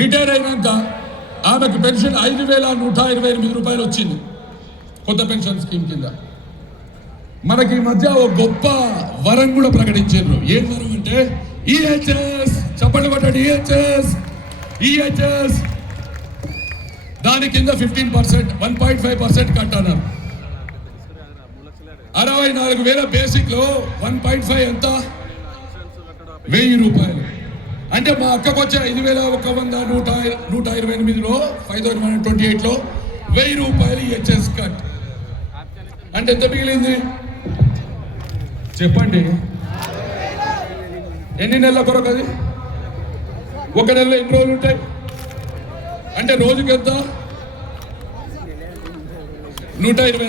Retire అయినాక ఆమెకు pension 5,128 రూపాయలు వచ్చింది కొత్త పెన్షన్ స్కీమ్ కింద. మనకి ఈ మధ్య ఒక గొప్ప వరం కూడా ప్రకటించారు. ఏం వరం అంటే ఈహెచ్ఎస్. చెప్పండి పట్టండి, ఈహెచ్ఎస్. దాని కింద 15%, 1.5% కట్టన్నారు. 64,000 బేసిక్ లో 1.5 ఎంత? 1,000 రూపాయలు. అంటే మా అక్కకు వచ్చే 5,128లో 5,128లో 1,000 రూపాయలు ఈహెచ్ఎస్ కట్. అంటే ఎంత మిగిలింది చెప్పండి? ఎన్ని నెలల కొరకు అది? ఒక నెలలో ఎన్ని రోజులు ఉంటాయి? అంటే రోజుకి ఎంత? 120.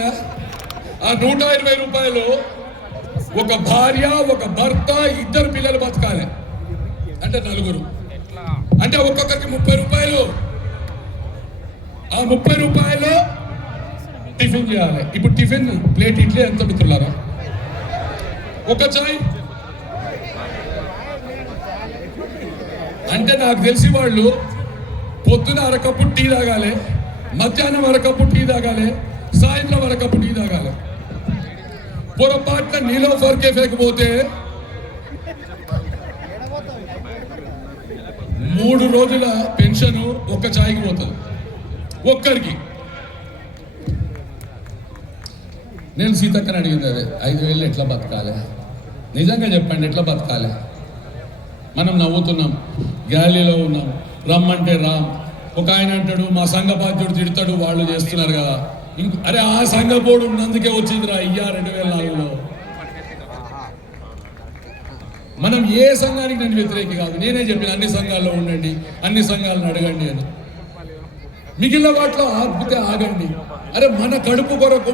ఆ 120 రూపాయలు ఒక భార్య, ఒక భర్త, 2 పిల్లలు బతకాలి. అంటే 4. అంటే ఒక్కొక్కరికి 30 రూపాయలు. ఆ 30 రూపాయలు టిఫిన్ చేయాలి. ఇప్పుడు టిఫిన్ ప్లేట్ ఇడ్లీ ఎంత మిత్రులారా? ఒక చాయ్. అంటే నాకు తెలిసి వాళ్ళు పొద్దున అరకప్పు టీ తాగాలి, మధ్యాహ్నం అరకప్పు టీ తాగాలి, సాయంత్రం అరకప్పు టీ తాగాలి. పొరపాటున నీలో ఫర్కేఫేకి పోతే 3 రోజుల పెన్షన్ ఒక్క చాయ్కి పోతుంది ఒక్కరికి. నేను సీతక్కని అడిగింది అదే, 5,000 ఎట్లా బతకాలి? నిజంగా చెప్పండి, ఎట్లా బతకాలి? మనం నవ్వుతున్నాం, గ్యాలీలో ఉన్నాం, రమ్మంటే రామ్. ఒక ఆయన అంటాడు మా సంఘ బాధ్యుడు తిడతాడు, వాళ్ళు చేస్తున్నారు కదా. అరే ఆ సంఘ బోర్డు ఉన్నందుకే వచ్చిందిరా అయ్యా 2004లో. మనం ఏ సంఘానికి నేను వ్యతిరేకి కాదు. నేనే చెప్పిన అన్ని సంఘాల్లో ఉండండి, అన్ని సంఘాలను అడగండి అని. మిగిలిన వాటిలో ఆగితే ఆగండి. అరే మన కడుపు కొరకు